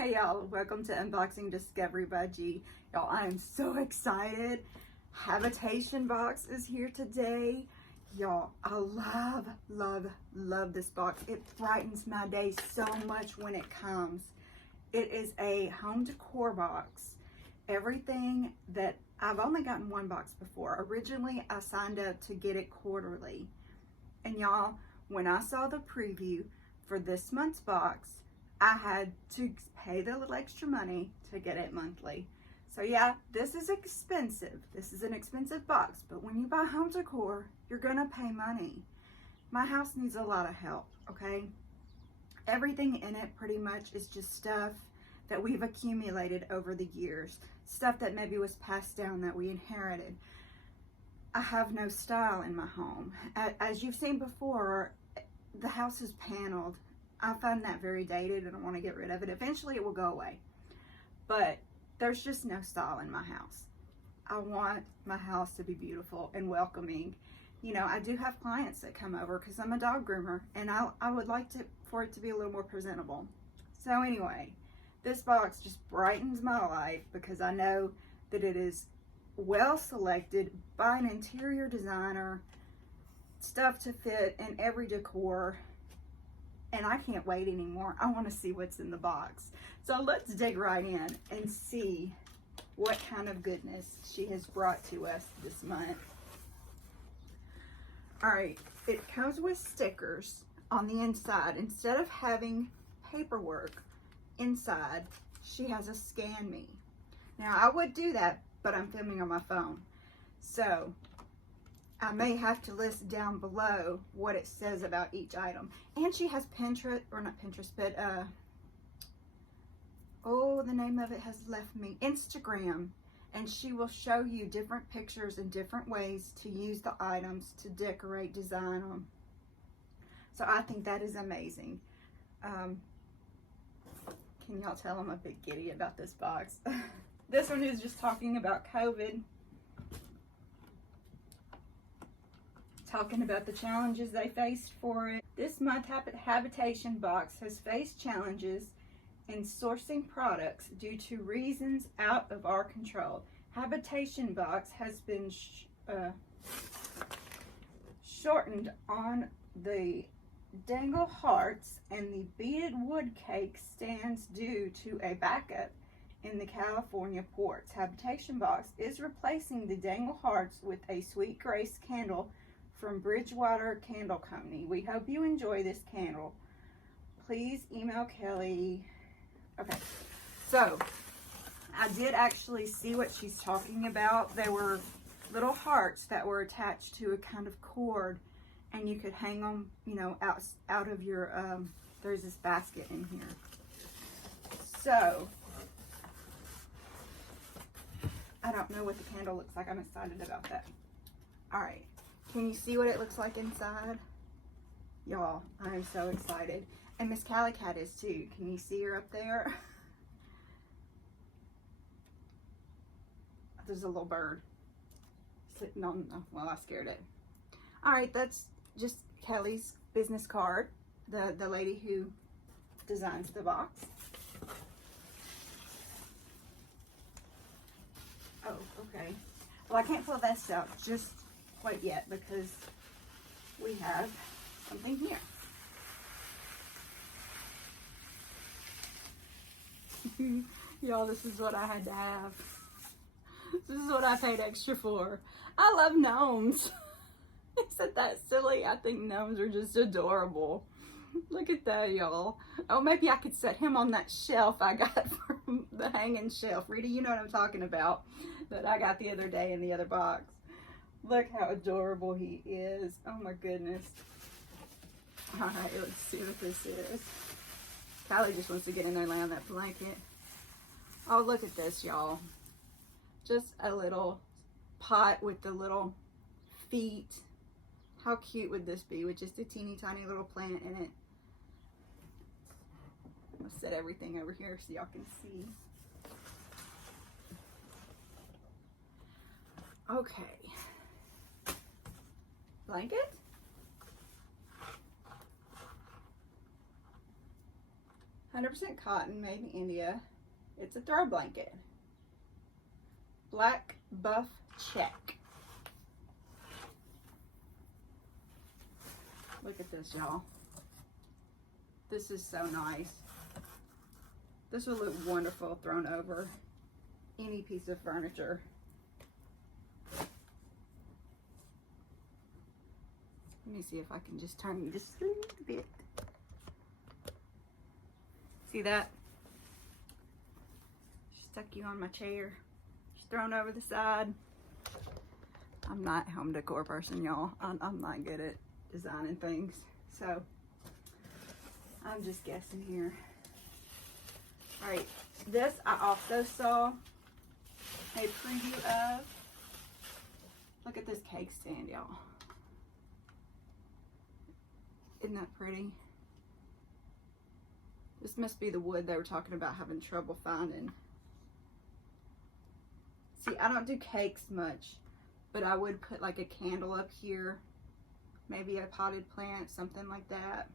Hey y'all, welcome to Unboxing Discovery by G. Y'all, I am so excited. Habitation Box is here today. Y'all, I love this box. It brightens my day so much when it comes. It is a home decor box. Everything that I've only gotten one box before. Originally, I signed up to get it quarterly. And y'all, when I saw the preview for this month's box, I had to pay the little extra money to get it monthly. So yeah, this is expensive. This is an expensive box, but when you buy home decor, you're gonna pay money. My house needs a lot of help, okay? Everything in it pretty much is just stuff that we've accumulated over the years. Stuff that maybe was passed down that we inherited. I have no style in my home. As you've seen before, the house is paneled. I find that very dated and I want to get rid of it. Eventually it will go away. But there's just no style in my house. I want my house to be beautiful and welcoming. You know, I do have clients that come over because I'm a dog groomer and I would like for it to be a little more presentable. So anyway, this box just brightens my life because I know that it is well selected by an interior designer, stuff to fit in every decor. And I can't wait anymore. I want to see what's in the box. So let's dig right in and see what kind of goodness she has brought to us this month. All right, it comes with stickers on the inside. Instead of having paperwork inside, she has a scan me. Now I would do that, but I'm filming on my phone. So I may have to list down below what it says about each item. And she has Pinterest, or not Pinterest, but the name of it has left me, Instagram. And she will show you different pictures and different ways to use the items to decorate, design them. So I think that is amazing. Can y'all tell I'm a bit giddy about this box? This one is just talking about COVID. Talking about the challenges they faced for it. This month, Habitation Box has faced challenges in sourcing products due to reasons out of our control. Habitation Box has been shortened on the dangle hearts and the beaded wood cake stands due to a backup in the California ports. Habitation Box is replacing the dangle hearts with a Sweet Grace candle from Bridgewater Candle Company. We hope you enjoy this candle. Please email Kelly. Okay, so I did actually see what she's talking about. There were little hearts that were attached to a kind of cord, and you could hang them, you know, out of your, there's this basket in here. So, I don't know what the candle looks like. I'm excited about that. All right. Can you see what it looks like inside? Y'all, I am so excited. And Miss Cali Cat is too. Can you see her up there? There's a little bird sitting on, well, I scared it. All right, that's just Kelly's business card, the lady who designs the box. Oh, okay. Well, I can't pull this out just quite yet because we have something here. Y'all, this is what I had to have. This is what I paid extra for. I love gnomes. Isn't that silly? I think gnomes are just adorable. Look at that, y'all. Oh, maybe I could set him on that shelf I got from the hanging shelf. Rita, you know what I'm talking about, that I got the other day in the other box. Look how adorable he is. Oh my goodness. All right, let's see what this is. Callie just wants to get in there and lay on that blanket. Oh, look at this, y'all. Just a little pot with the little feet. How cute would this be with just a teeny tiny little plant in it? I'm gonna set everything over here so y'all can see. Okay. Blanket. 100% cotton, made in India. It's a throw blanket. Black buff check. Look at this, y'all. This is so nice. This will look wonderful thrown over any piece of furniture. Let me see if I can just turn you just a little bit. See that? Stuck you on my chair. Just thrown over the side. I'm not a home decor person, y'all. I'm not good at designing things. So, I'm just guessing here. Alright, this I also saw a preview of. Look at this cake stand, y'all. Isn't that pretty? This must be the wood they were talking about having trouble finding. See, I don't do cakes much, but I would put like a candle up here. Maybe a potted plant, something like that.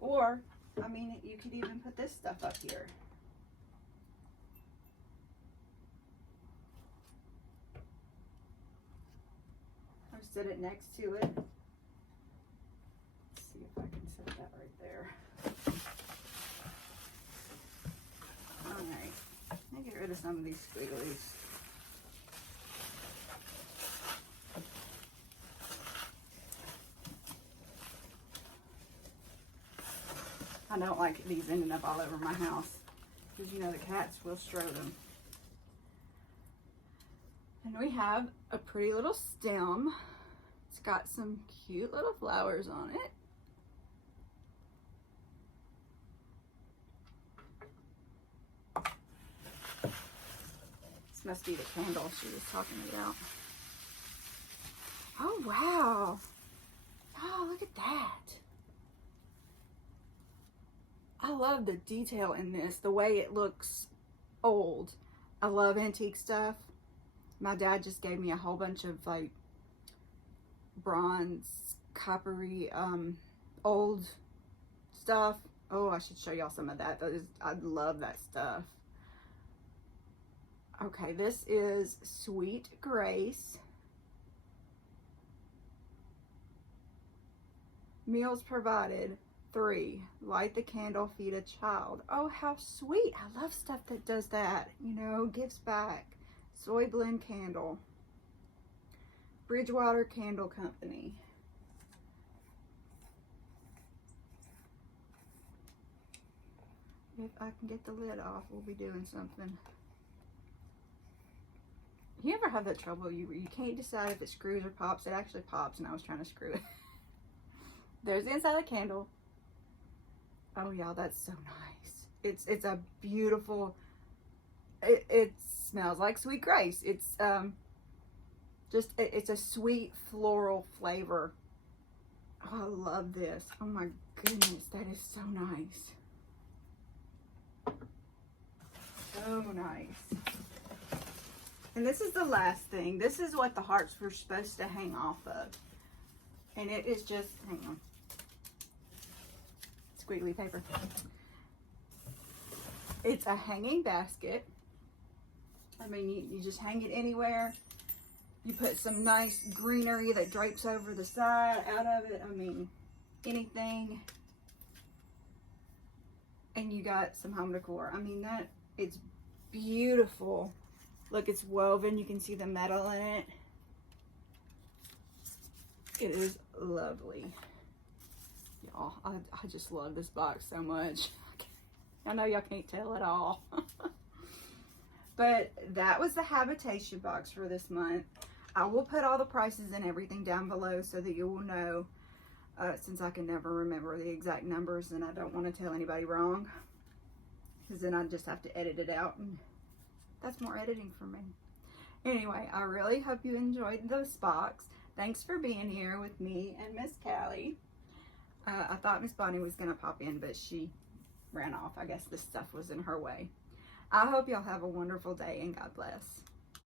Or, I mean, you could even put this stuff up here. Or sit it next to it. Let's see if I can set that right there. Alright, let me get rid of some of these squigglies. I don't like these ending up all over my house because you know the cats will strow them. And we have a pretty little stem. It's got some cute little flowers on it. This must be the candle she was talking about. Oh wow. Oh, look at that. I love the detail in this, the way it looks old. I love antique stuff. My dad just gave me a whole bunch of like bronze, coppery, old stuff. Oh, I should show y'all some of that. I love that stuff. Okay, this is Sweet Grace. Meals provided. 3, light the candle, feed a child. Oh, how sweet. I love stuff that does that, you know, gives back. Soy blend candle. Bridgewater Candle Company. If I can get the lid off, we'll be doing something. You ever have that trouble? You can't decide if it screws or pops. It actually pops, and I was trying to screw it. There's the inside of the candle. Oh y'all, that's so nice. It's a beautiful, it smells like Sweet Grace. It's it's a sweet floral flavor. Oh, I love this. Oh my goodness, that is so nice. So nice. And this is the last thing. This is what the hearts were supposed to hang off of. And it is just, hang on. Squiggly paper. It's a hanging basket. I mean, you just hang it anywhere. You put some nice greenery that drapes over the side, out of it. I mean, anything. And you got some home decor. I mean, it's beautiful. Look, it's woven. You can see the metal in it. It is lovely. Y'all, I just love this box so much. I know y'all can't tell at all. But that was the Habitation Box for this month. I will put all the prices and everything down below so that you will know, since I can never remember the exact numbers and I don't want to tell anybody wrong. Because then I just have to edit it out, and that's more editing for me. Anyway, I really hope you enjoyed this box. Thanks for being here with me and Miss Callie. I thought Miss Bonnie was going to pop in, but she ran off. I guess this stuff was in her way. I hope y'all have a wonderful day, and God bless.